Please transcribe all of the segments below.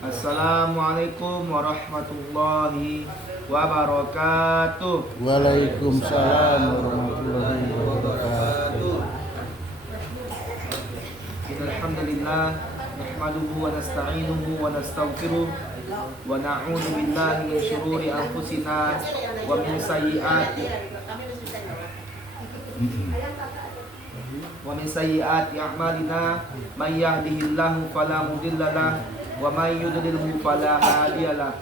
Assalamualaikum warahmatullahi wabarakatuh. Waalaikumsalam warahmatullahi wabarakatuh. Alhamdulillah nahmaduhu wa nasta'inuhu wa nastaghfiruh wa na'udzu billahi min syururi anfusina wa min sayyiati a'malina may yahdihillahu fala mudilla lahu wa may yudlilhu fala hadiyalah.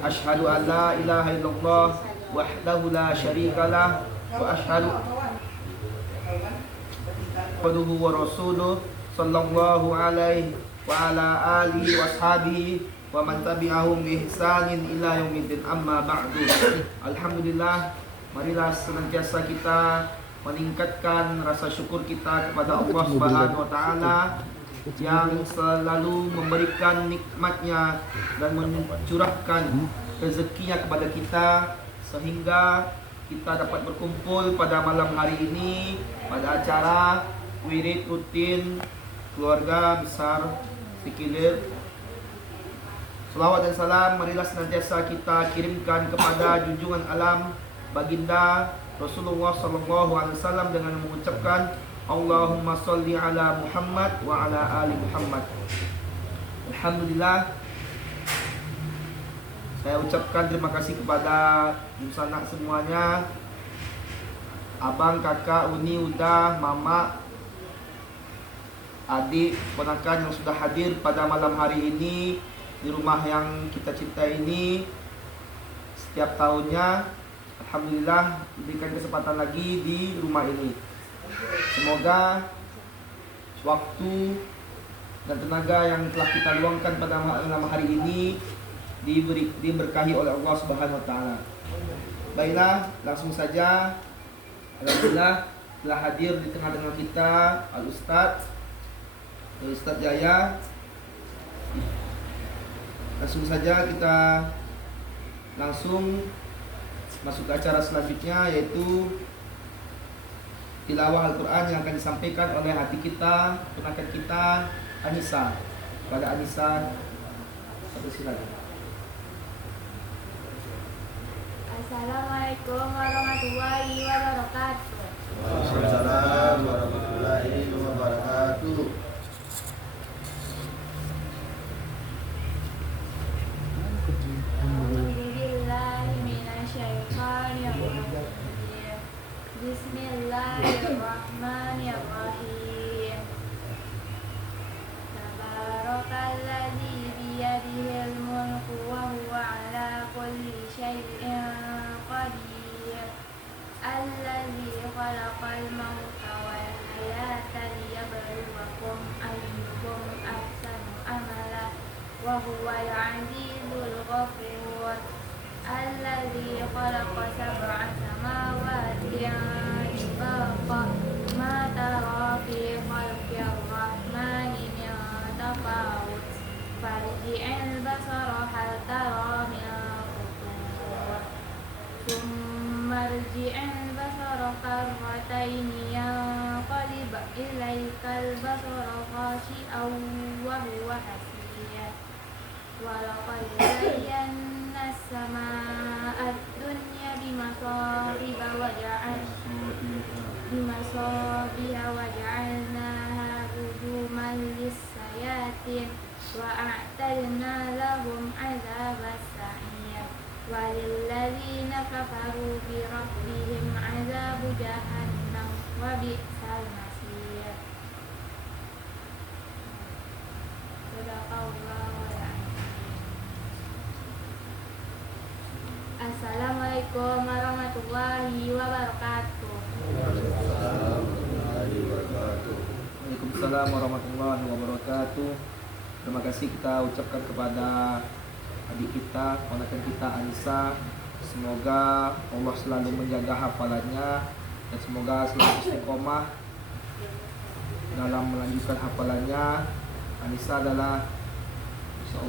Asyhadu an la ilaha illallah wahdahu la syarikalah wa asyhadu wa rasuluh sallallahu alaihi wa ala alihi wa ashabihi wa man tabi'ahum bi ihsanin ila yaumiddin, amma ba'du. Alhamdulillah, marilah senantiasa kita meningkatkan rasa syukur kita kepada Allah Subhanahu wa taala yang selalu memberikan nikmatnya dan mencurahkan rezekinya kepada kita sehingga kita dapat berkumpul pada malam hari ini pada acara wirid rutin keluarga besar Sikilir. Selawat dan salam marilah senantiasa kita kirimkan kepada junjungan alam baginda Rasulullah sallallahu alaihi wasallam dengan mengucapkan Allahumma sholli ala Muhammad wa ala ali Muhammad. Alhamdulillah, saya ucapkan terima kasih kepada sanak semuanya, abang, kakak, uni, udah, mama, adik, ponakan yang sudah hadir pada malam hari ini di rumah yang kita cintai ini setiap tahunnya. Alhamdulillah diberikan kesempatan lagi di rumah ini. Semoga waktu dan tenaga yang telah kita luangkan pada malam hari ini diberkahi oleh Allah Subhanahu wa taala. Baiklah, langsung saja. Alhamdulillah telah hadir di tengah-tengah kita Al-Ustaz Jaya. Langsung saja kita masuk ke acara selanjutnya, yaitu tilawah Al-Quran yang akan disampaikan oleh hati kita, ponakan kita, Anissa. Pada Anissa, silakan. Assalamualaikum warahmatullahi wabarakatuh. Waalaikumsalam warahmatullahi wabarakatuh. Bismillahirrahmanirrahim. Tabarakalladzi biyadihil mulku wa huwa ala kulli syai'in qadir. Alladzi khalaqal mauta wal hayata liyabluwakum ayyukum ahsanu amala wa huwal azizul ghafur. Alladzi khalaqa sab'a samawati tibaqa ma tara fi khalqir rahmani min tafawut farji'il basara hal tara min futur thumma rji'il basara karrataini yanqalib ilaikal basara khashi'an wa huwa hasir wa laqad zayyana as-samaa'a ad-dunya bimasabiha wa ja'alnaha rujuman lis-sayatin wa a'tadna lahum 'adzabas sa'ir wa lilladzina kafaru bi rabbihim 'adzabu jahannam wa bi'sal masir. Sadaqallahul adzim. Assalamualaikum warahmatullahi wabarakatuh. Waalaikumsalam warahmatullahi wabarakatuh. Terima kasih kita ucapkan kepada adik kita, ponakan kita Anissa. Semoga Allah selalu menjaga hafalannya dan semoga selalu istiqomah dalam melanjutkan hafalannya. Anissa adalah insya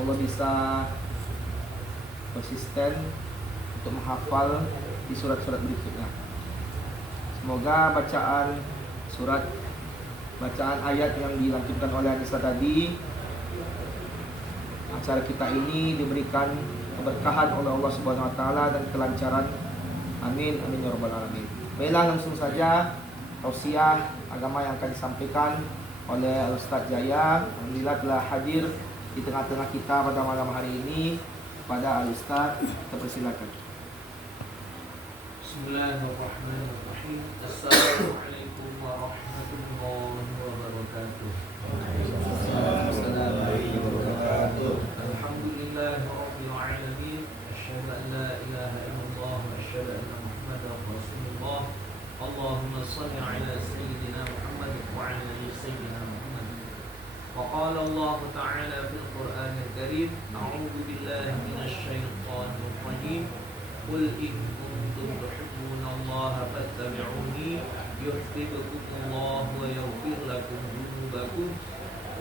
Allah bisa konsisten untuk menghafal di surat-surat berikutnya. Semoga bacaan surat bacaan ayat yang dilantunkan oleh Anissa tadi, acara kita ini diberikan keberkahan oleh Allah Subhanahu wa taala dan kelancaran. Amin amin ya rabbal alamin. Baiklah, langsung saja tausiah agama yang akan disampaikan oleh Ustaz Jaya. Alhamdulillah telah hadir di tengah-tengah kita pada malam hari ini. Pada Al-Ustaz, kita persilakan. Bismillahirrahmanirrahim. Assalamualaikum warahmatullahi wabarakatuh. Alhamdulillahirabbil alamin. Asyhadu an la ilaha illallah wa asyhadu anna Muhammadar Rasulullah. Allahumma shalli ala sayyidina Muhammad wa ala ali sayyidina Muhammad. Wa qala Allah ta'ala fil Qur'anil Karim, a'udzu billahi minasy syaithanir rajim. Qul in kuntum tuhibbunallaha fattabi'uni yuhibbukumullah wa yaghfir lakum dzunubakum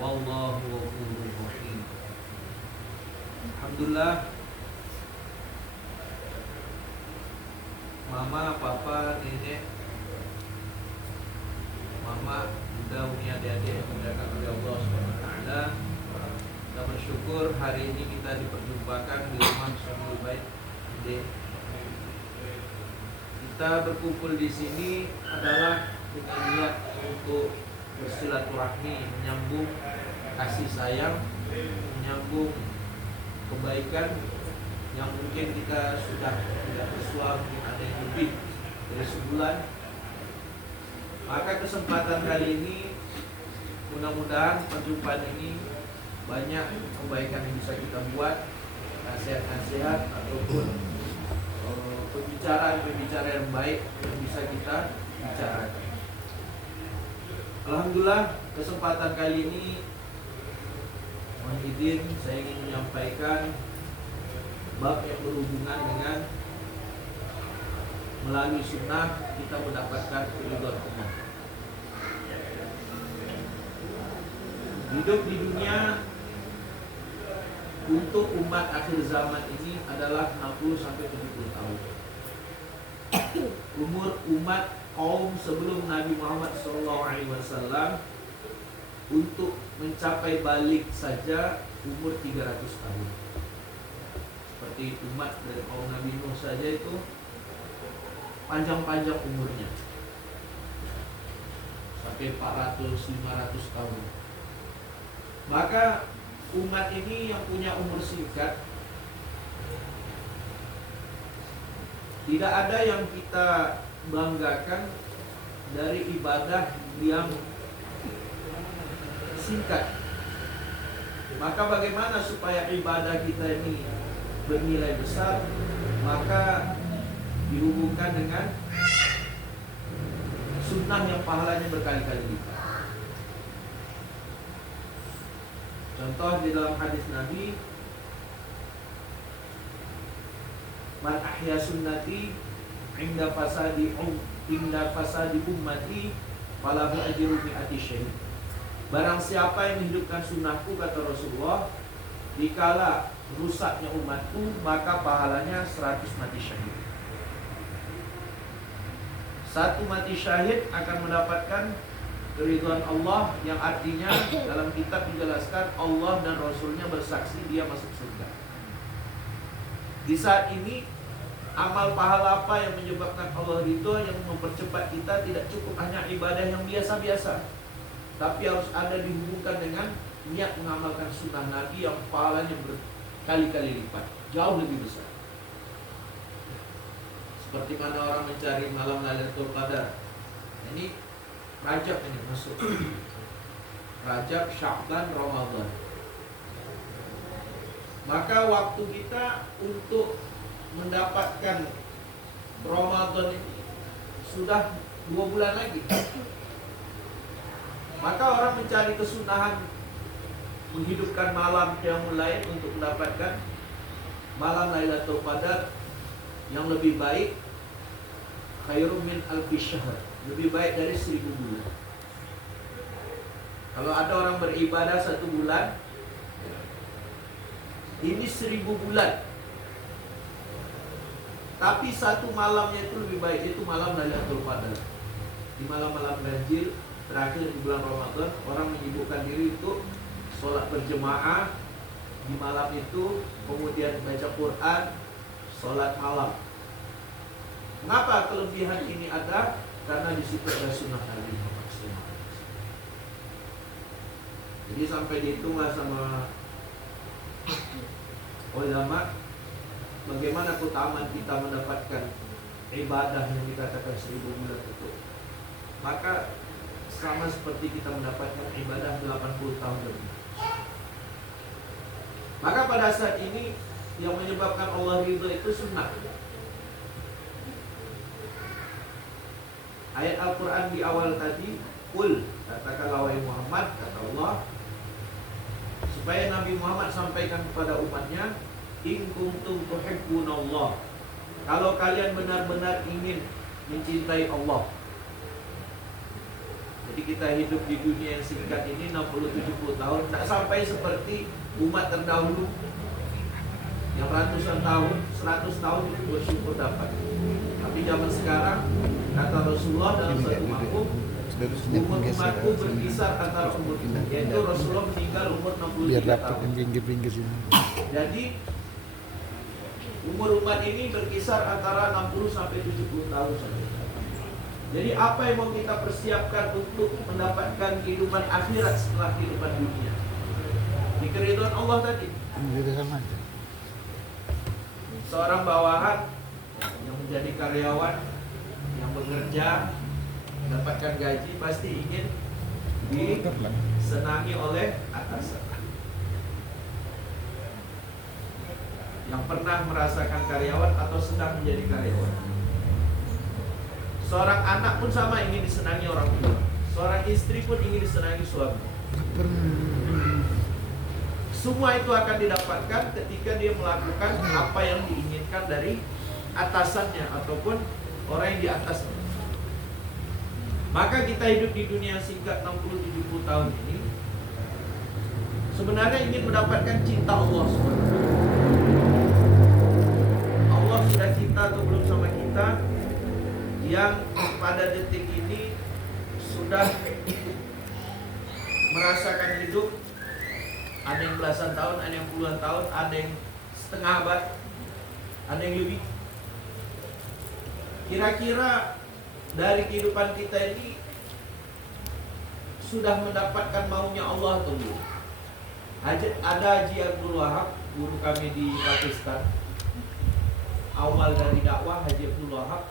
wallahu ghafurur rahim. Alhamdulillah, mama, papa, nenek, mama, bunda, umi, adik-adik yang dimuliakan oleh Allah SWT, kita bersyukur hari ini kita diperjumpakan di rumah Syamsul Bait. Kita berkumpul di sini adalah dengan niat untuk bersilaturahmi, menyambung kasih sayang, menyambung kebaikan yang mungkin kita sudah tidak bersua, mungkin ada yang lebih dari sebulan. Maka kesempatan kali ini mudah-mudahan perjumpaan ini banyak kebaikan yang bisa kita buat, nasihat-nasihat ataupun pembicaraan yang baik yang bisa kita bicarakan. Alhamdulillah, kesempatan kali ini mohon izin saya ingin menyampaikan bab yang berhubungan dengan melalui sunnah kita mendapatkan keridhaan Allah. Hidup di dunia untuk umat akhir zaman ini adalah 60-70 tahun. Umur umat kaum sebelum Nabi Muhammad SAW untuk mencapai balik saja umur 300 tahun. Seperti umat dari kaum Nabi Nuh saja itu panjang-panjang umurnya, sampai 400-500 tahun. Maka umat ini yang punya umur singkat, tidak ada yang kita banggakan dari ibadah yang singkat. Maka bagaimana supaya ibadah kita ini bernilai besar? Maka dihubungkan dengan sunnah yang pahalanya berkali-kali lipat. Contoh di dalam hadis Nabi, man ahya sunnati inda fasadi ummati falahu ajru mi'ati syahid. Barang siapa yang menghidupkan sunnahku, kata Rasulullah, dikala rusaknya umatku, maka pahalanya 100 mati syahid. Satu mati syahid akan mendapatkan keridhaan Allah, yang artinya dalam kitab dijelaskan Allah dan Rasulnya bersaksi dia masuk surga. Di saat ini amal pahala apa yang menyebabkan Allah ridho, yang mempercepat kita? Tidak cukup hanya ibadah yang biasa-biasa, tapi harus ada dihubungkan dengan niat mengamalkan sunnah Nabi yang pahalanya berkali-kali lipat, jauh lebih besar. Seperti mana orang mencari malam Lailatul Qadar. Ini Rajab ini masuk. Rajab, Sya'ban, Ramadan. Maka waktu kita untuk mendapatkan Ramadan ini sudah 2 bulan lagi. Maka orang mencari kesunahan, menghidupkan malam qiyamul lail untuk mendapatkan malam Lailatul Qadar yang lebih baik, khairum min alfi syahr, lebih baik dari 1000 bulan. Kalau ada orang beribadah 1 bulan, ini 1000 bulan. Tapi satu malamnya itu lebih baik, itu malam Lailatul Qadar. Di malam-malam ganjil terakhir di bulan Ramadan, orang menyibukkan diri untuk sholat berjemaah di malam itu, kemudian baca Quran, sholat malam. Kenapa kelebihan ini ada? Karena di situ ada sunnah Nabi Muhammad SAW. Jadi sampai dihitunglah sama ulama bagaimana keutamaan kita mendapatkan ibadah yang dikatakan 1000 bulan itu. Maka sama seperti kita mendapatkan ibadah 80 tahun lebih. Maka pada saat ini yang menyebabkan Allah ridho itu sunnah. Ayat Al-Quran di awal tadi, Qul, katakanlah wahai Muhammad, kata Allah, supaya Nabi Muhammad sampaikan kepada umatnya, in kuntum tuhibbunallah, kalau kalian benar-benar ingin mencintai Allah. Jadi kita hidup di dunia yang singkat ini 60-70 tahun, tak sampai seperti umat terdahulu yang ratusan tahun, 100 tahun itu bersyukur dapat. Tapi zaman sekarang, kata Rasulullah dalam satu mafhum, umur umatku berkisar antara umur, yaitu Rasulullah meninggal umur 63 tahun. Jadi umur umat ini berkisar antara 60 sampai 70 tahun saja. Jadi apa yang mau kita persiapkan untuk mendapatkan kehidupan akhirat setelah kehidupan dunia? Di keridhaan Allah tadi. Seorang bawahan yang menjadi karyawan, yang bekerja, mendapatkan gaji, pasti ingin disenangi oleh atasan. Yang pernah merasakan karyawan atau sedang menjadi karyawan. Seorang anak pun sama, ingin disenangi orang tua. Seorang istri pun ingin disenangi suami. Semua itu akan didapatkan ketika dia melakukan apa yang diinginkan dari atasannya ataupun orang yang di atasnya. Maka kita hidup di dunia singkat 60-70 tahun ini sebenarnya ingin mendapatkan cinta Allah SWT. Allah sudah cinta atau belum sama kita, yang pada detik ini sudah merasakan hidup, ada yang belasan tahun, ada yang puluhan tahun, ada yang setengah abad, ada yang lebih. Kira-kira dari kehidupan kita ini sudah mendapatkan maunya Allah atau belum? Ada Haji Abdul Wahab, guru kami di Pakistan. Awal dari dakwah Haji Abdul Wahab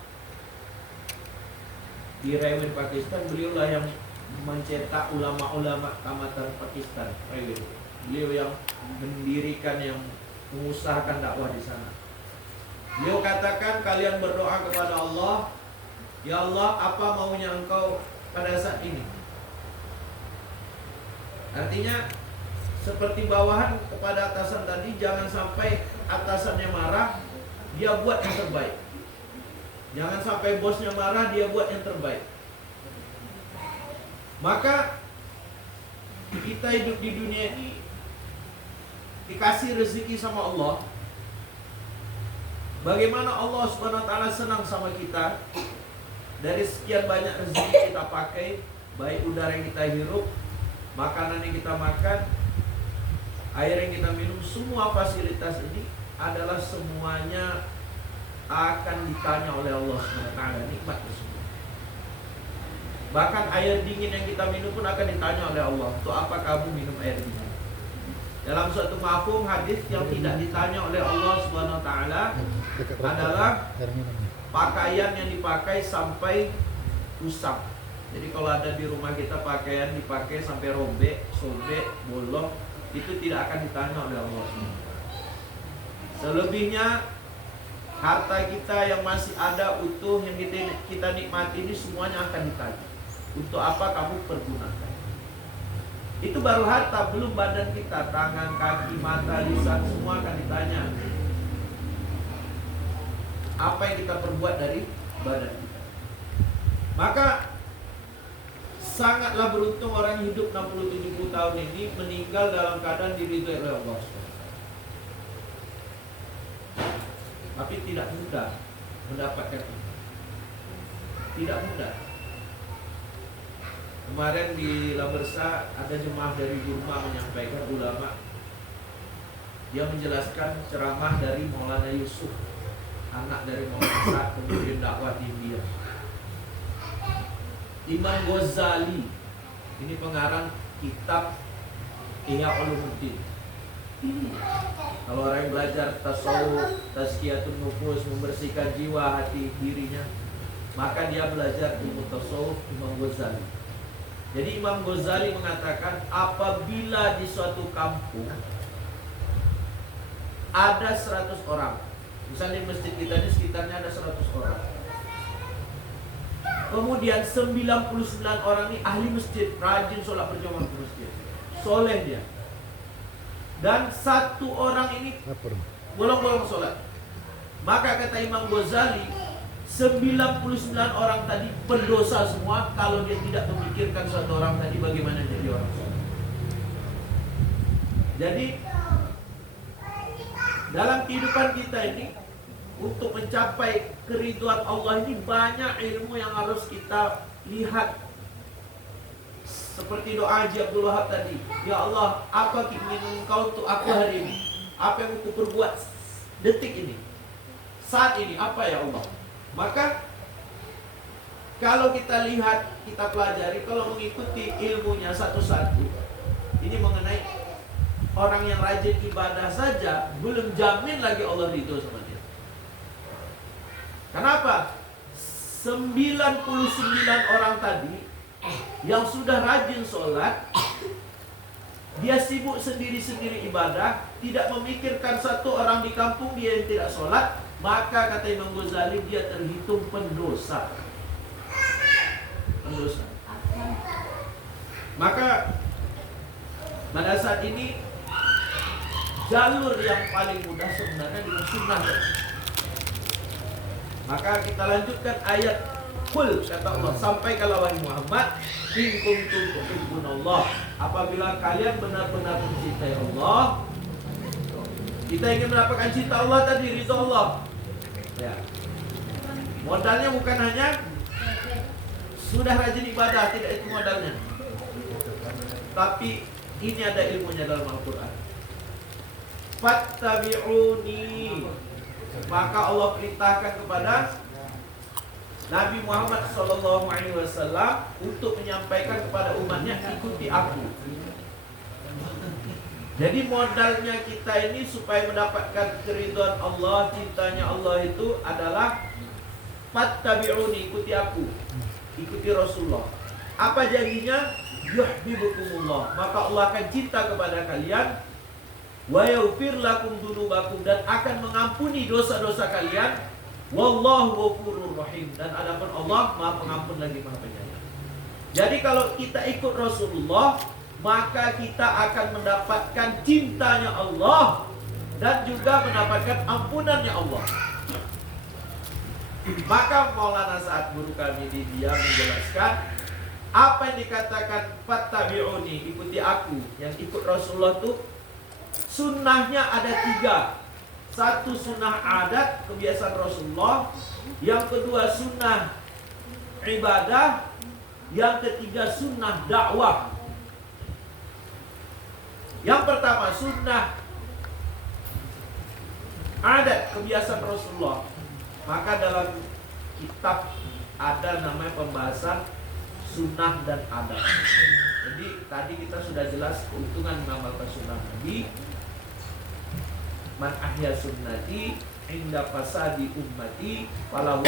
di Rawin, Pakistan. Beliaulah yang mencetak ulama-ulama tamatan Pakistan, Rawin. Beliau yang mendirikan, yang mengusahakan dakwah di sana. Beliau katakan, kalian berdoa kepada Allah, ya Allah, apa maunya engkau pada saat ini? Artinya seperti bawahan kepada atasan tadi, jangan sampai atasannya marah, dia buat yang terbaik. Jangan sampai bosnya marah, dia buat yang terbaik. Maka kita hidup di dunia ini dikasih rezeki sama Allah. Bagaimana Allah SWT senang sama kita? Dari sekian banyak rezeki kita pakai, baik udara yang kita hirup, makanan yang kita makan, air yang kita minum, semua fasilitas ini adalah semuanya akan ditanya oleh Allah SWT, nikmat tersebut. Bahkan air dingin yang kita minum pun akan ditanya oleh Allah, untuk apa kamu minum air dingin? Dalam suatu mafhum hadis yang tidak ditanya oleh Allah SWT adalah pakaian yang dipakai sampai usang. Jadi kalau ada di rumah kita pakaian dipakai sampai robek, sobek, bolong, itu tidak akan ditanya oleh Allah SWT. Selebihnya harta kita yang masih ada utuh yang kita nikmati ini semuanya akan ditanya. Untuk apa kamu pergunakan? Itu baru harta, belum badan kita, tangan, kaki, mata, lisan, semua akan ditanya. Apa yang kita perbuat dari badan kita? Maka sangatlah beruntung orang hidup 60-70 tahun ini meninggal dalam keadaan diridhoi oleh Allah SWT. Tapi tidak mudah mendapatkan itu. Tidak mudah. Kemarin di Labersa ada jemaah dari Burma menyampaikan ulama. Dia menjelaskan ceramah dari Maulana Yusuf, anak dari Maulana Sa'ad, kemudian dakwah di India. Imam Ghazali, ini pengarang kitab Ihya Ulumuddin. Kalau orang yang belajar tasawuf, tazkiyatun nufus, membersihkan jiwa, hati, dirinya, maka dia belajar ilmu tasawuf Imam Ghazali. Jadi Imam Ghazali mengatakan apabila di suatu kampung ada 100 orang, misalnya di masjid kita ini sekitarnya ada 100 orang, kemudian 99 orang ini ahli masjid, rajin sholat berjamaah ke masjid, soleh dia, dan 1 orang ini bolong-bolong sholat, maka kata Imam Ghazali 99 orang tadi pendosa semua kalau dia tidak memikirkan 1 orang tadi bagaimana jadi orang soleh. Jadi dalam kehidupan kita ini, untuk mencapai keridhaan Allah ini banyak ilmu yang harus kita lihat. Seperti doa Haji Abdul Wahab tadi, ya Allah, apa keinginan Engkau untuk aku hari ini? Apa yang aku perbuat detik ini, saat ini, apa ya Allah? Maka kalau kita lihat, kita pelajari, kalau mengikuti ilmunya satu-satu, ini mengenai orang yang rajin ibadah saja belum jamin lagi Allah ridho sama dia. Kenapa? 99 orang tadi yang sudah rajin sholat, dia sibuk sendiri-sendiri ibadah, tidak memikirkan 1 orang di kampung dia yang tidak sholat, maka kata Imam Ghazali dia terhitung pendosa. Pendosa. Maka pada saat ini jalur yang paling mudah sebenarnya dengan sunnah. Maka kita lanjutkan ayat Qul, kata Allah, sampaikanlah wahai Muhammad, in kuntum tuhibbunallah, apabila kalian benar-benar mencintai Allah. Kita ingin mendapatkan cinta Allah tadi, ridha Allah. Ya. Modalnya bukan hanya sudah rajin ibadah, tidak itu modalnya. Tapi ini ada ilmunya dalam Al-Quran. Fattabi'uni, maka Allah perintahkan kepada Nabi Muhammad SAW untuk menyampaikan kepada umatnya, ikuti aku. Jadi modalnya kita ini supaya mendapatkan keridhaan Allah, cintanya Allah itu adalah fattabi'uni, ikuti aku, ikuti Rasulullah. Apa janjinya? Yuhibbukumullah, maka Allah akan cinta kepada kalian, wa yaghfir lakum dzunubakum, dan akan mengampuni dosa-dosa kalian, wallahu ghafurur rahim, dan adapun Allah Maha Pengampun lagi Maha Penyayang. Jadi kalau kita ikut Rasulullah, maka kita akan mendapatkan cintanya Allah dan juga mendapatkan ampunannya Allah. Maka Maulana Sa'ad, guru kami di dia, menjelaskan apa yang dikatakan fattabi'uni, ikuti aku. Yang ikut Rasulullah itu sunnahnya ada 3. 1 sunnah adat, kebiasaan Rasulullah. Yang kedua sunnah ibadah. Yang ketiga sunnah dakwah. Yang pertama sunnah adat, kebiasaan Rasulullah. Maka dalam kitab ada namanya pembahasan sunnah dan adat. Jadi tadi kita sudah jelas keuntungan mengamalkan sunnah Nabi. Man ahya sunnati inda fasadi ummati falahu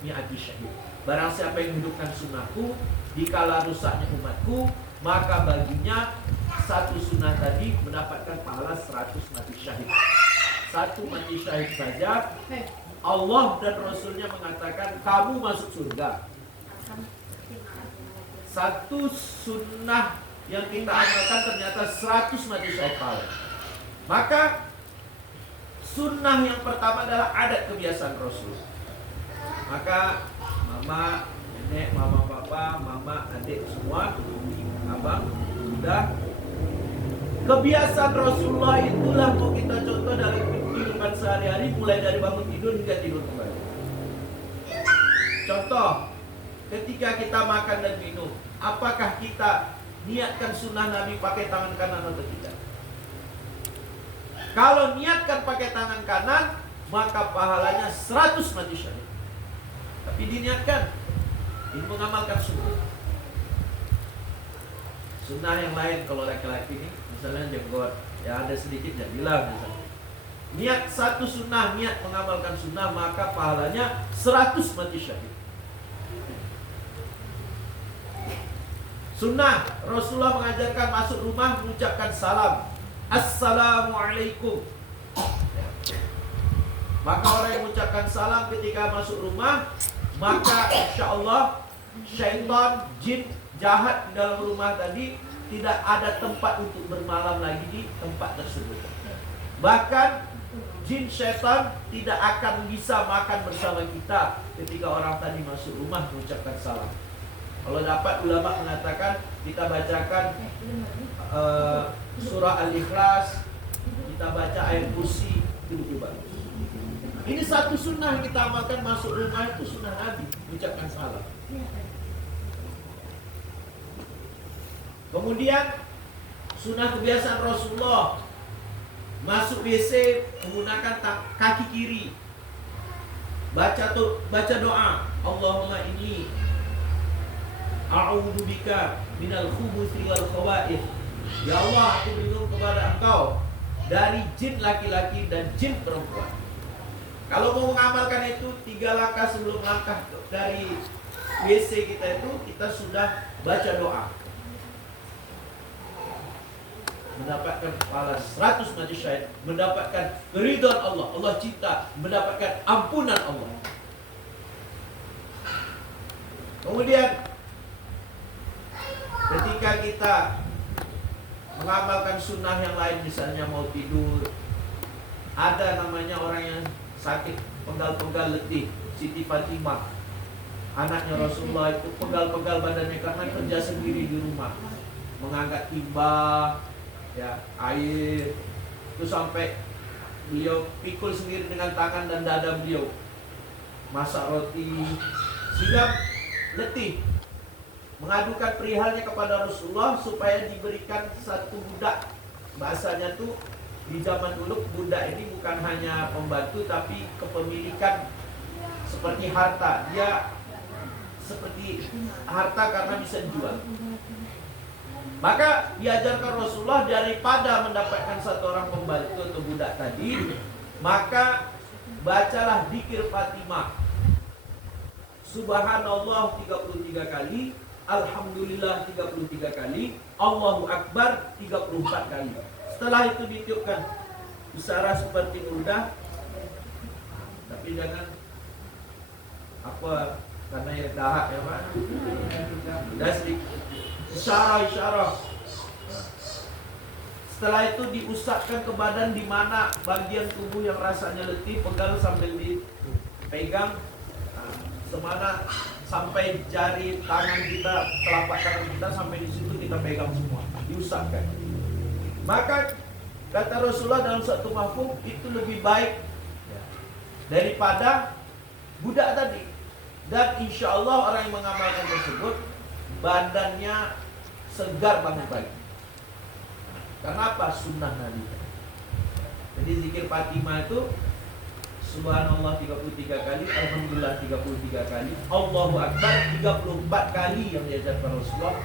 mi'ati syahid. Barang siapa yang hidupkan sunnahku dikala rusaknya umatku, maka baginya 1 sunnah tadi mendapatkan pahala 100 mati syahid. 1 mati syahid saja Allah dan Rasulnya mengatakan kamu masuk surga. 1 sunnah yang kita amalkan ternyata 100 mati syahid pahala. Maka sunnah yang pertama adalah adat kebiasaan Rasul. Maka mama, nenek, mama, papa, mama, adik semua, abang, bunda, kebiasaan Rasulullah itulah mau kita contoh dalam kehidupan sehari-hari, mulai dari bangun tidur hingga tidur kembali. Contoh, ketika kita makan dan minum, apakah kita niatkan sunnah Nabi pakai tangan kanan atau tidak? Kalau niatkan pakai tangan kanan, maka pahalanya 100 mati syahid. Tapi diniatkan, ini mengamalkan sunnah. Sunnah yang lain kalau laki-laki ini, misalnya jenggot, ya ada sedikit jadilah misalnya. Niat satu sunnah, niat mengamalkan sunnah, maka pahalanya 100 mati syahid. Sunnah, Rasulullah mengajarkan masuk rumah mengucapkan salam, Assalamualaikum. Maka orang yang mengucapkan salam ketika masuk rumah, maka insya Allah syaitan, jin jahat di dalam rumah tadi tidak ada tempat untuk bermalam lagi di tempat tersebut. Bahkan jin syaitan tidak akan bisa makan bersama kita ketika orang tadi masuk rumah mengucapkan salam. Kalau dapat ulama mengatakan kita bacakan surah Al-Ikhlas, kita baca ayat kursi, itu lebih bagus. Ini satu sunnah yang kita amalkan masuk rumah, itu sunnah Nabi mengucapkan salam. Kemudian sunnah kebiasaan Rasulullah masuk WC menggunakan kaki kiri. Baca doa, Allahumma inni a'udzubika minal khubuthi wal khaba'ith. Ya Allah, aku berlindung kepada Engkau dari jin laki-laki dan jin perempuan. Kalau mau mengamalkan itu 3 langkah sebelum langkah dari WC kita itu, kita sudah baca doa. Mendapatkan pahala 100 mati syahid, mendapatkan keridhaan Allah, Allah cinta, mendapatkan ampunan Allah. Kemudian ketika kita mengamalkan sunnah yang lain, misalnya mau tidur, ada namanya orang yang sakit pegal-pegal letih, Siti Fatimah, anaknya Rasulullah itu pegal-pegal badannya karena kerja sendiri di rumah, mengangkat timba, ya, air, itu sampai beliau pikul sendiri dengan tangan dan dada beliau, masak roti, sehingga letih, mengadukan perihalnya kepada Rasulullah supaya diberikan satu budak. Bahasanya tuh di zaman dulu budak ini bukan hanya pembantu tapi kepemilikan seperti harta. Dia seperti harta karena bisa dijual. Maka diajarkan Rasulullah daripada mendapatkan satu orang pembantu atau budak tadi, maka bacalah dzikir Fatimah. Subhanallah 33 kali, Alhamdulillah 33 kali, Allahu Akbar 34 kali. Setelah itu ditiupkan isyarat seperti udah, tapi jangan apa karena ya dahak ya Pak. Dan sedikit isyarat. Setelah itu diusapkan ke badan di mana bagian tubuh yang rasanya letih, pegang sambil dipegang semana sampai jari tangan kita, telapak tangan kita sampai di situ kita pegang semua, diusapkan. Maka kata Rasulullah dalam satu mafhum itu lebih baik daripada budak tadi. Dan insya Allah orang yang mengamalkan tersebut badannya segar bangun pagi. Kenapa? Sunnah Nabi. Jadi zikir Fatimah itu Subhanallah 33 kali, Alhamdulillah 33 kali, Allahu Akbar 34 kali yang diajarkan Rasulullah.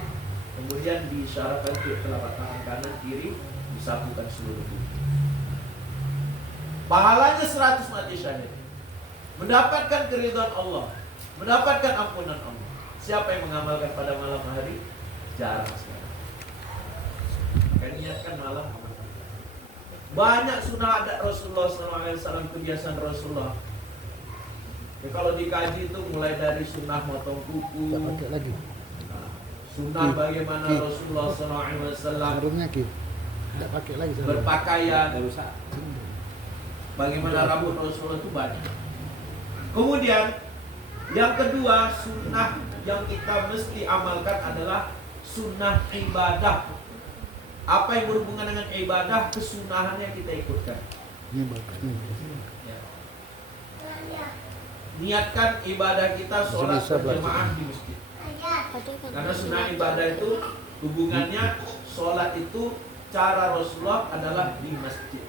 Kemudian disyaratkan ke telapak tangan kanan kiri, disapukan seluruh tubuh. Pahalanya 100 mati syahid. Mendapatkan keridhaan Allah, mendapatkan ampunan Allah. Siapa yang mengamalkan pada malam hari? Jarang sekali. Kan niatkan malam. Banyak sunnah adat Rasulullah SAW, kebiasaan Rasulullah. Ya, kalau dikaji itu mulai dari sunnah motong kuku, sunnah bagaimana Rasulullah SAW berpakaian, bagaimana rambut Rasulullah itu banyak. Kemudian yang kedua, sunnah yang kita mesti amalkan adalah sunnah ibadah. Apa yang berhubungan dengan ibadah, kesunahannya kita ikutkan. Ya. Niatkan ibadah kita sholat berjamaah di masjid. Karena sunnah ibadah itu hubungannya sholat itu cara Rasulullah adalah di masjid.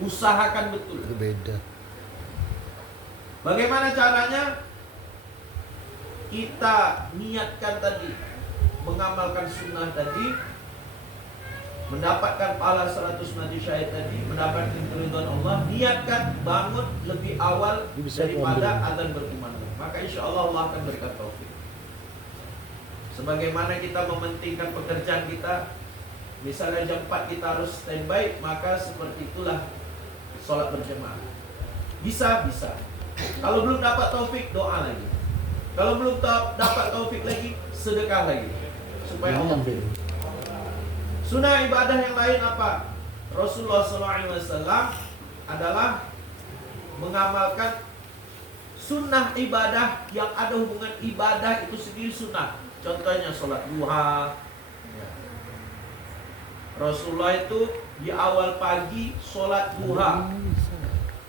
Usahakan betul. Berbeda. Bagaimana caranya? Kita niatkan tadi, mengamalkan sunnah tadi, mendapatkan pahala 100 mati syahid tadi, mendapatkan keridhaan Allah, niatkan bangun lebih awal daripada azan berkumandang. Maka insya Allah Allah akan berikan taufik. Sebagaimana kita mementingkan pekerjaan kita, misalnya jam 4 kita harus standby, maka seperti itulah sholat berjamaah. Bisa. Kalau belum dapat taufik, doa lagi. Kalau belum dapat taufik lagi, sedekah lagi. Supaya Allah. Sunnah ibadah yang lain apa? Rasulullah SAW adalah mengamalkan sunnah ibadah yang ada hubungan ibadah itu sendiri sunnah. Contohnya sholat duha. Rasulullah itu di awal pagi sholat duha.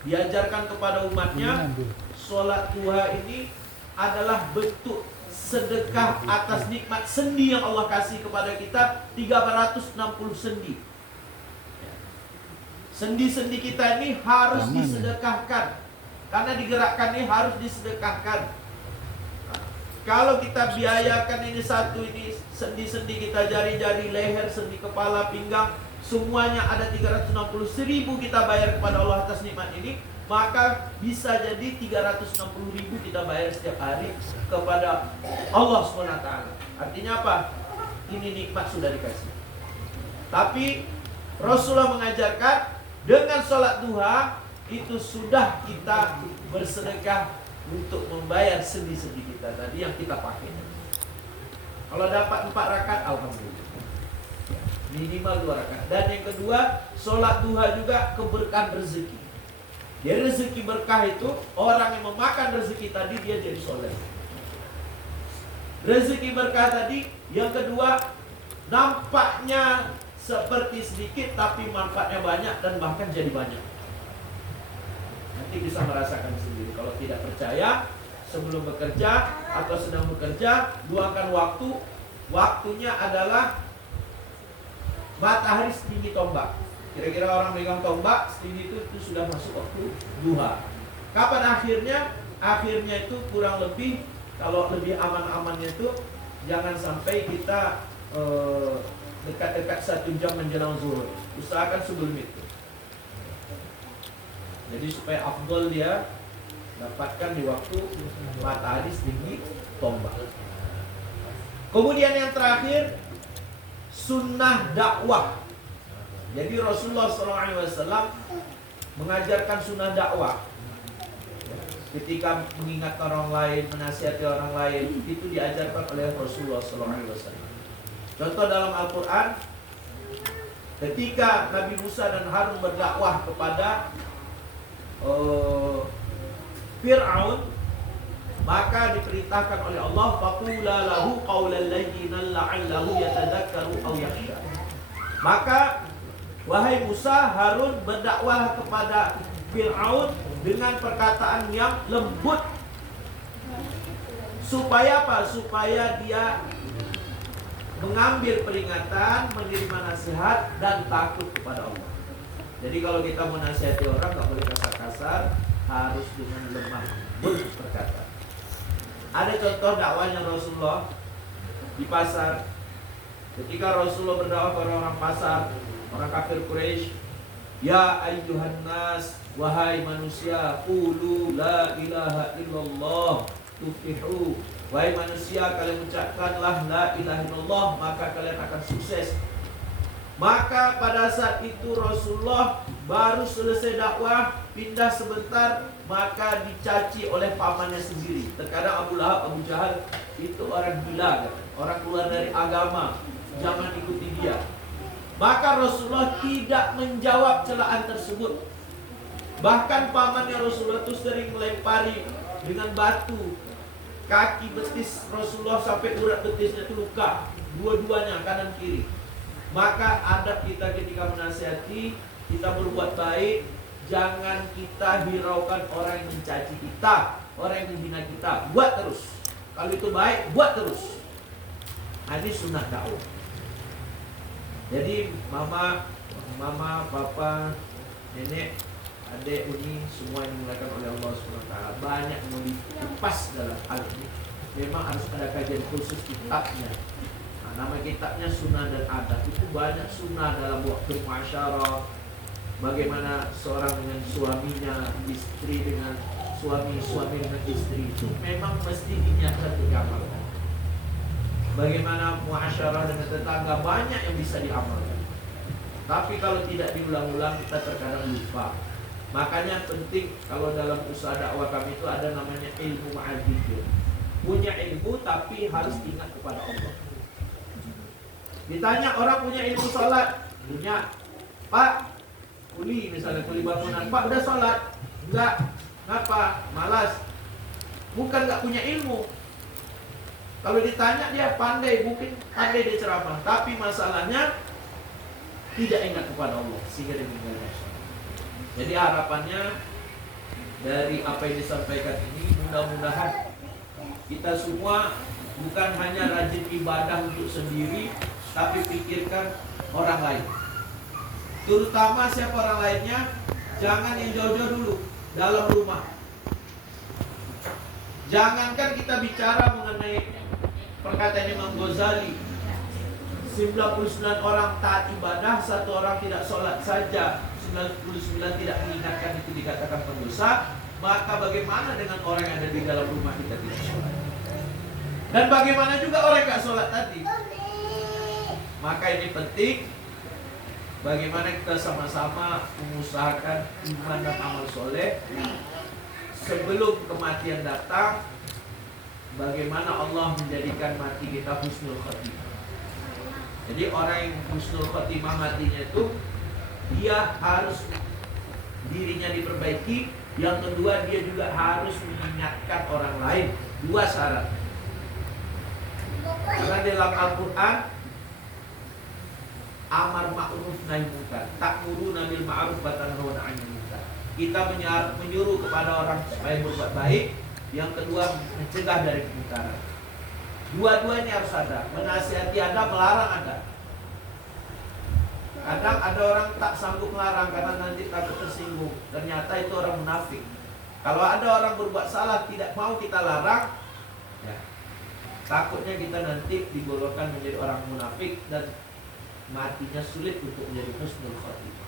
Diajarkan kepada umatnya, sholat duha ini adalah bentuk sedekah atas nikmat sendi yang Allah kasih kepada kita, 360 sendi. Sendi-sendi kita ini harus disedekahkan. Karena digerakkan ini harus disedekahkan. Kalau kita biayakan ini satu, ini sendi-sendi kita, jari-jari, leher, sendi kepala, pinggang, semuanya ada 360.000 kita bayar kepada Allah atas nikmat ini, maka bisa jadi 360.000 kita bayar setiap hari kepada Allah SWT. Artinya apa? Ini nikmat sudah dikasih. Tapi Rasulullah mengajarkan dengan sholat duha itu sudah kita bersedekah untuk membayar sendi-sendi kita tadi yang kita pakai. Kalau dapat 4 rakaat, alhamdulillah. Minimal 2 rakaat. Dan yang kedua, sholat duha juga keberkahan rezeki. Jadi rezeki berkah itu, orang yang memakan rezeki tadi dia jadi soleh. Rezeki berkah tadi, yang kedua, nampaknya seperti sedikit tapi manfaatnya banyak dan bahkan jadi banyak. Nanti bisa merasakan sendiri. Kalau tidak percaya, sebelum bekerja atau sedang bekerja, luangkan waktu. Waktunya adalah matahari setinggi tombak. Kira-kira orang megang tombak setinggi itu sudah masuk waktu duha. Kapan akhirnya? Akhirnya itu kurang lebih, kalau lebih aman-amannya itu jangan sampai kita dekat-dekat 1 jam menjelang zuhur. Usahakan sebelum itu. Jadi supaya afdol dia dapatkan di waktu matahari setinggi tombak. Kemudian yang terakhir, sunnah dakwah. Jadi Rasulullah SAW mengajarkan sunnah dakwah. Ketika mengingatkan orang lain, menasihati orang lain, itu diajarkan oleh Rasulullah SAW. Contoh dalam Al-Quran, ketika Nabi Musa dan Harun berdakwah kepada Fir'aun, maka diperintahkan oleh Allah, faqula lahu qawlan layyinan la'allahu yatadzakkaru aw yakhsha. Maka wahai Musa, Harun berdakwah kepada Fir'aun dengan perkataan yang lembut. Supaya apa? Supaya dia mengambil peringatan, menerima nasihat, dan takut kepada Allah. Jadi kalau kita mau nasihati orang, gak boleh kasar-kasar, harus dengan lemah berkata. Ada contoh dakwahnya Rasulullah di pasar. Ketika Rasulullah berdakwah kepada orang pasar, orang kafir Quraisy, ya ayyuhan nas, wahai manusia, qulu la ilaha illallah tuflihu. Wahai manusia, kalian ucapkanlah la ilaha illallah, maka kalian akan sukses. Maka pada saat itu Rasulullah baru selesai dakwah, pindah sebentar, maka dicaci oleh pamannya sendiri. Terkadang Abu Lahab, Abu Jahal itu orang gila, orang keluar dari agama, jangan ikuti dia. Maka Rasulullah tidak menjawab celaan tersebut. Bahkan pamannya Rasulullah itu sering melempari dengan batu kaki betis Rasulullah sampai urat betisnya itu luka, dua-duanya kanan kiri. Maka adab kita ketika menasihati, kita berbuat baik, jangan kita hiraukan orang yang mencaci kita, orang yang menghina kita. Buat terus. Kalau itu baik, buat terus. Nah, ini sunnah dakwah. Jadi mama, papa, nenek, adik, uni, semua yang dimulakan oleh Allah SWT banyak melipas dalam hal ini. Memang harus ada kajian khusus kitabnya. Nah, nama kitabnya Sunnah dan Adab. Itu banyak sunnah dalam waktu masyarakat. Bagaimana seorang dengan suaminya, istri dengan suami dengan istri, itu memang mesti dinyatakan diamalkan. Bagaimana muasyarah dengan tetangga, banyak yang bisa diamalkan. Tapi kalau tidak diulang-ulang, kita terkadang lupa. Makanya penting kalau dalam usaha dakwah kami itu ada namanya ilmu ma'adzikir. Punya ilmu tapi harus ingat kepada Allah. Ditanya orang punya ilmu sholat, punya, Pak, kuli misalnya, kuli bangunan, Pak udah sholat? Enggak. Kenapa? Malas. Bukan enggak punya ilmu. Kalau ditanya dia pandai, mungkin pandai dia ceramah, tapi masalahnya tidak ingat kepada Allah sehingga dia meninggalkan sholat. Jadi harapannya dari apa yang disampaikan ini, mudah-mudahan kita semua bukan hanya rajin ibadah untuk sendiri, tapi pikirkan orang lain. Terutama siapa orang lainnya, jangan yang jauh-jauh dulu, dalam rumah. Jangankan kita bicara mengenai perkataan Imam Ghazali, 99 orang taat ibadah, 1 orang tidak sholat saja, 99 tidak mengingatkan, itu dikatakan pendosa. Maka bagaimana dengan orang yang ada di dalam rumah kita tidak sholat? Dan bagaimana juga orang yang tidak sholat tadi? Maka ini penting, bagaimana kita sama-sama mengusahakan iman dan amal soleh sebelum kematian datang. Bagaimana Allah menjadikan mati kita husnul khotimah. Jadi orang yang husnul khotimah matinya itu, dia harus dirinya diperbaiki. Yang kedua, dia juga harus mengingatkan orang lain. 2 syarat. Karena dalam Al-Quran, amar ma'ruf nahi munkar, ta'muruna bil ma'ruf wa tanhauna 'anil munkar. Kita menyuruh kepada orang supaya berbuat baik. Yang kedua, mencegah dari kemungkaran. Dua-duanya harus ada. Menasihati ada, melarang ada. Kadang ada orang tak sanggup melarang karena nanti takut tersinggung. Ternyata itu orang munafik. Kalau ada orang berbuat salah tidak mau kita larang, ya, takutnya kita nanti digolongkan menjadi orang munafik dan matinya sulit untuk menjadi husnul khotimah.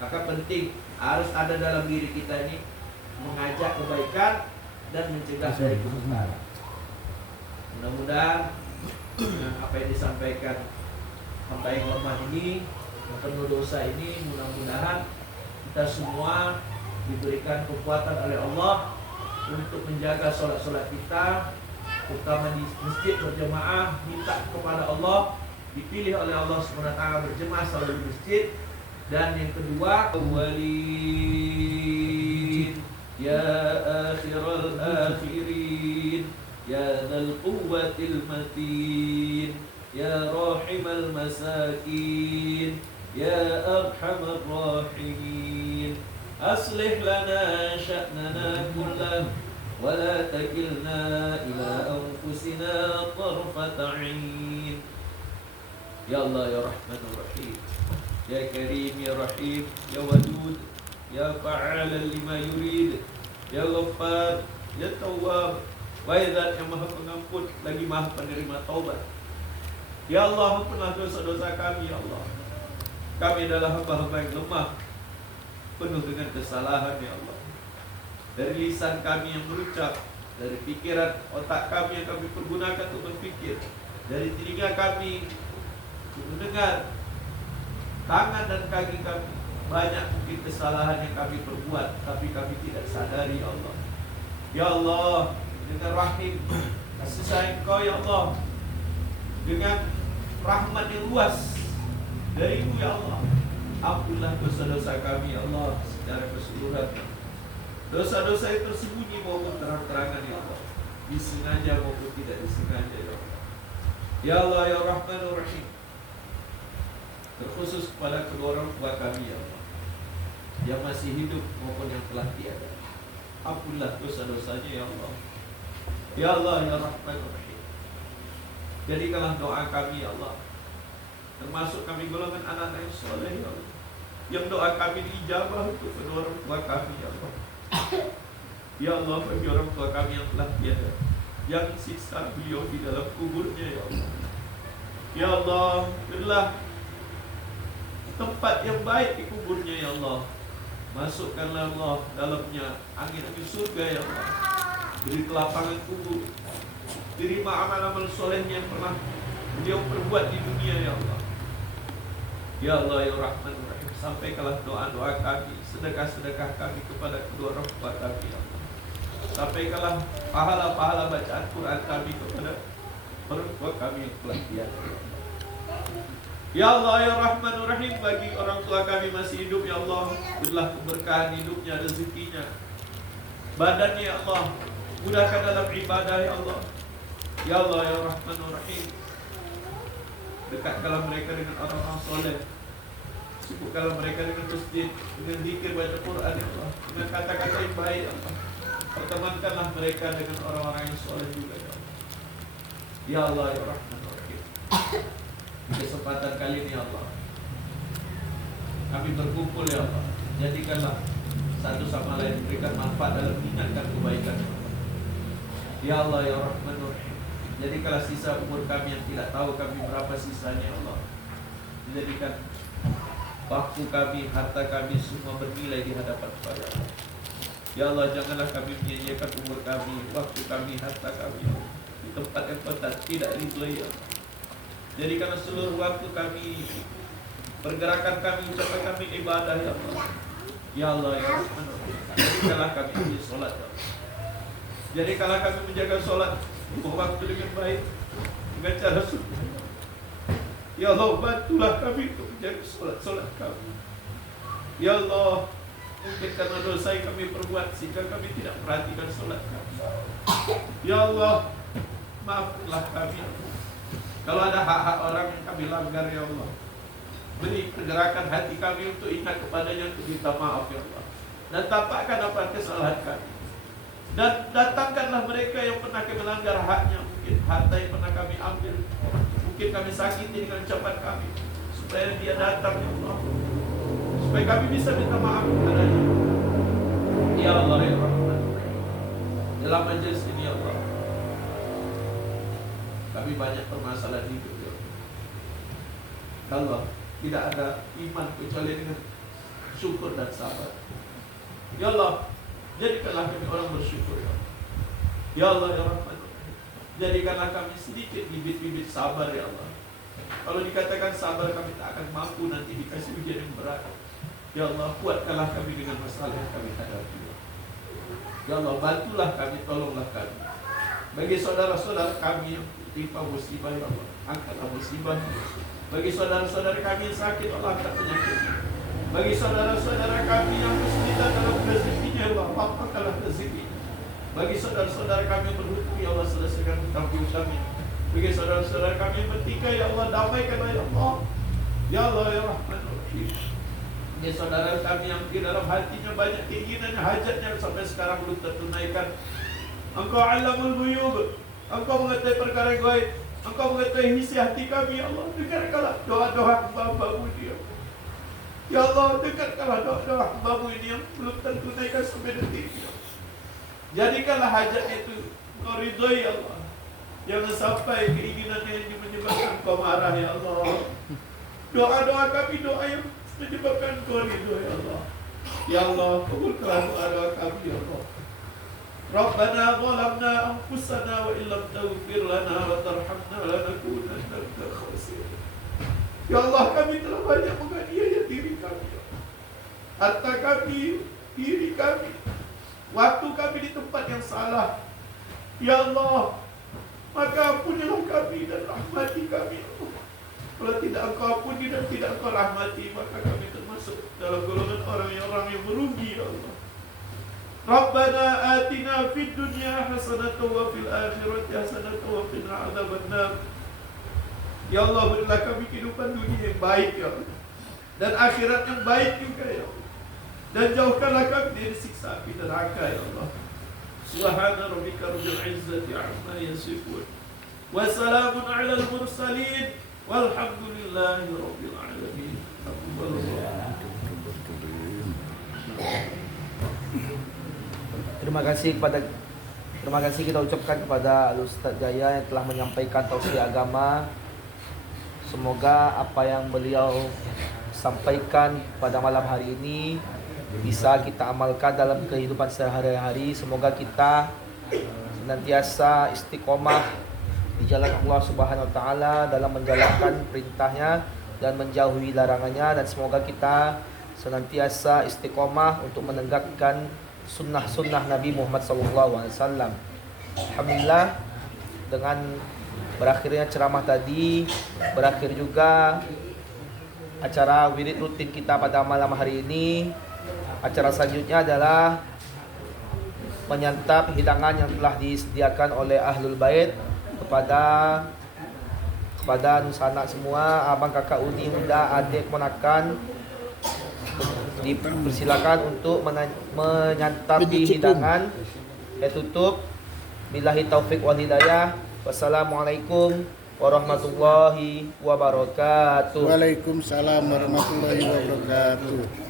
Maka penting harus ada dalam diri kita ini mengajak kebaikan dan mencegah dari kemungkaran. Mudah-mudahan apa yang disampaikan hamba yang hormat ini, penuh dosa ini, mudah-mudahan kita semua diberikan kekuatan oleh Allah untuk menjaga sholat-sholat kita, terutama di masjid berjemaah, minta kepada Allah, dipilih oleh Allah SWT berjemaah selalu di masjid. Dan yang kedua, walin ya akhiral akhirin ya dzal quwwatil matin ya rahimal masakin ya arhamar rahimin aslih lana sya'nana kullah wa la takilna ila anfusina tarfata 'ain. Ya Allah ya Rahmanur Rahim, ya Karim ya Rahim, ya Wadud, ya Fa'alan lima yurid, ya Ghaffar, ya Tawwab, wahai Zat yang Maha Pengampun lagi Maha Penerima taubat. Ya Allah, ampunlah dosa-dosa kami ya Allah. Kami adalah hamba-hamba yang lemah, penuh dengan kesalahan ya Allah. Dari lisan kami yang berucap, dari pikiran otak kami yang kami pergunakan untuk berpikir, dari telinga kami untuk mendengar, tangan dan kaki kami, banyak mungkin kesalahan yang kami perbuat tapi kami tidak sadari ya Allah. Ya Allah, dengan rahim kasih sayang Kau ya Allah, dengan rahmat yang luas dari-Mu ya Allah, ampunlah dosa-dosa kami ya Allah secara keseluruhan. Dosa-dosa yang tersembunyi maupun terang-terangan ya Allah, disengaja maupun tidak disengaja ya Allah. Ya Allah ya Rahmanur Rahim, terkhusus kepada kedua orang tua kami ya Allah, yang masih hidup maupun yang telah tiada, ampunlah dosa-dosanya ya Allah. Ya Allah, Ya Rahman Rahim. Jadikanlah doa kami, Ya Allah, termasuk kami golongan anak-anak yang soleh, Ya Allah, yang doa kami diijabah untuk kedua orang tua kami, Ya Allah. Ya Allah, bagi orang tua kami yang telah tiada, yang siksa beliau di dalam kuburnya, Ya Allah. Ya Allah, berilah tempat yang baik di kuburnya, Ya Allah. Masukkanlah Allah dalamnya angin-angin surga, Ya Allah. Beri kelapangan kubur. Terima amal-amal solehnya yang pernah beliau perbuat di dunia, Ya Allah. Ya Allah, Ya Rahman Rahim, sampaikanlah doa-doa kami, sedekah-sedekah kami kepada kedua orang tua kami, Ya Allah. Sampaikanlah pahala-pahala bacaan Quran kami kepada orang tua kami yang telah tiada. Ya Allah, Ya Rahman Rahim, bagi orang tua kami masih hidup, Ya Allah, berilah keberkahan hidupnya, rezekinya, badannya, Ya Allah. Mudahkan dalam ibadah, Ya Allah. Ya Allah, Ya Rahman Rahim, dekatkanlah mereka dengan orang-orang soleh. Sibukkanlah mereka dengan masjid, dengan zikir baca Quran, Ya Allah, dengan kata-kata yang baik, Ya Allah. Pertemankanlah mereka dengan orang-orang yang soleh juga, Ya Allah. Ya Allah, Ya Rahman Rahim, di kesempatan kali ini, Ya Allah, kami berkumpul, Ya Allah. Jadikanlah satu sama lain, berikan manfaat dalam mengingatkan kebaikan, Ya Allah. Ya Allah, Ya Rahman Rahim, jadikanlah sisa umur kami yang tidak tahu kami berapa sisanya, Ya Allah. Menjadikan waktu kami, harta kami semua bernilai di hadapan kepada Allah. Ya Allah, janganlah kami menyia-nyiakan umur kami, waktu kami, harta kami, Ya Allah, di tempat yang tidak ridhoi, Ya Allah. Jadikanlah seluruh waktu kami, pergerakan kami, ucapan kami ibadah, Ya Allah. Ya Allah, Ya Rahman Rahim, jadikanlah kami di solat, Ya Allah. Jadikanlah kami menjaga solat waktu dengan baik, dengan cara sunnah. Ya Allah, bantulah kami untuk menjaga solat kami. Ya Allah, mungkin karena dosa yang kami perbuat sehingga kami tidak perhatikan solat kami. Ya Allah, maafkanlah kami. Kalau ada hak-hak orang yang kami langgar, Ya Allah, beri pergerakan hati kami untuk ingat kepadanya, untuk minta maaf, Ya Allah. Dan tampakkan apa kesalahan kami. Dan datangkanlah mereka yang pernah kami melanggar haknya, mungkin harta yang pernah kami ambil, mungkin kami sakiti dengan ucapan kami, supaya dia datang, Ya Allah, supaya kami bisa minta maaf kepadanya. Ya Allah, Ya Rahman, dalam majelis ini, Ya Allah, kami banyak permasalahan hidup, Ya Allah. Allah, tidak ada iman kecuali dengan syukur dan sabar. Ya Allah, jadikanlah kami orang bersyukur, Ya Allah. Ya Allah, Ya Rahman, jadikanlah kami sedikit bibit-bibit sabar, Ya Allah. Kalau dikatakan sabar, kami tak akan mampu nanti dikasih ujian yang berat. Ya Allah, kuatkanlah kami dengan masalah yang kami hadapi. Ya Allah, bantulah kami, tolonglah kami. Bagi saudara-saudara kami yang tertimpa musibah, Ya Allah, angkatlah musibah. Bagi saudara-saudara kami yang sakit, Allah, angkat penyakitnya. Bagi saudara-saudara kami yang kesulitan dalam rezekinya, Ya Allah, lapangkanlah rezekinya. Bagi saudara-saudara kami yang berhutang, Ya Allah, selesaikan hutang-hutang kami. Bagi saudara-saudara kami yang bertikai, Ya Allah, damaikanlah, Ya Allah. Ya Allah, Ya Rahman Rahim. Bagi saudara kami yang di dalam hatinya banyak keinginannya, hajatnya sampai sekarang belum tertunaikan. Engkau alamul ghuyub, Engkau mengetahui perkara gaib, Engkau mengetahui isi hati kami, Ya Allah. Dengarkanlah doa-doa hamba-Mu ini, Ya Allah. Ya Allah, dekatkanlah doa-doa hamba-Mu ini yang belum tertunaikan sampai detik ini. Jadikanlah hajatnya itu Engkau ridhoi, Ya Allah. Jangan sampai keinginannya yang menyebabkan Engkau marah, Ya Allah. Doa-doa kami doa yang menyebabkan Engkau ridho, Ya Allah. Ya Allah, kabulkanlah doa-doa kami, Ya Allah. Rabbana zalamna anfusana wa illam taghfir lana wa tarhamna lanakunanna minal khasirin. Ya Allah, kami telah banyak menganiaya diri kami, Ya Allah. Harta kami, diri kami, waktu kami di tempat yang salah. Ya Allah, maka ampunilah kami dan rahmati kami, Ya Allah. Kalau tidak Engkau ampuni dan tidak Engkau rahmati, maka kami termasuk dalam golongan orang yang merugi, Ya Allah. Rabbana atina fid dunya hasanatan wa fil akhirati hasanatan wa qina adzabannar. Ya Allah, berilah kami kehidupan dunia yang baik, Ya Allah, dan akhirat yang baik juga, Ya Allah. Dan jauhkanlah kami dari siksa api neraka, Ya Allah. Subhana rabbika rabbil izzati amma yasifun. Wassalamun ala al-mursalin. Walhamdulillahi rabbil alamin. Terima kasih kita ucapkan kepada Al-Ustaz Jaya yang telah menyampaikan tausiah agama. Semoga apa yang beliau sampaikan pada malam hari ini bisa kita amalkan dalam kehidupan sehari-hari. Semoga kita senantiasa istiqomah di jalan Allah Subhanahu wa taala dalam menjalankan perintahnya dan menjauhi larangannya, dan semoga kita senantiasa istiqomah untuk menegakkan sunnah-sunnah Nabi Muhammad SAW. Alhamdulillah, dengan berakhirnya ceramah tadi, berakhir juga acara wirid rutin kita pada malam hari ini. Acara selanjutnya adalah menyantap hidangan yang telah disediakan oleh Ahlul Bait kepada nusanak semua, abang kakak uni muda, adik ponakan, dipersilakan untuk menyantapi hidangan. Saya tutup. Billahi taufik wal hidayah. Wassalamualaikum warahmatullahi wabarakatuh. Waalaikumsalam warahmatullahi wabarakatuh.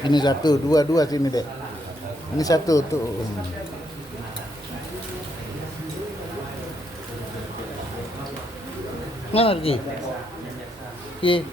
Ini satu, dua sini dek. Ini satu tuh. Mana lagi? Oke.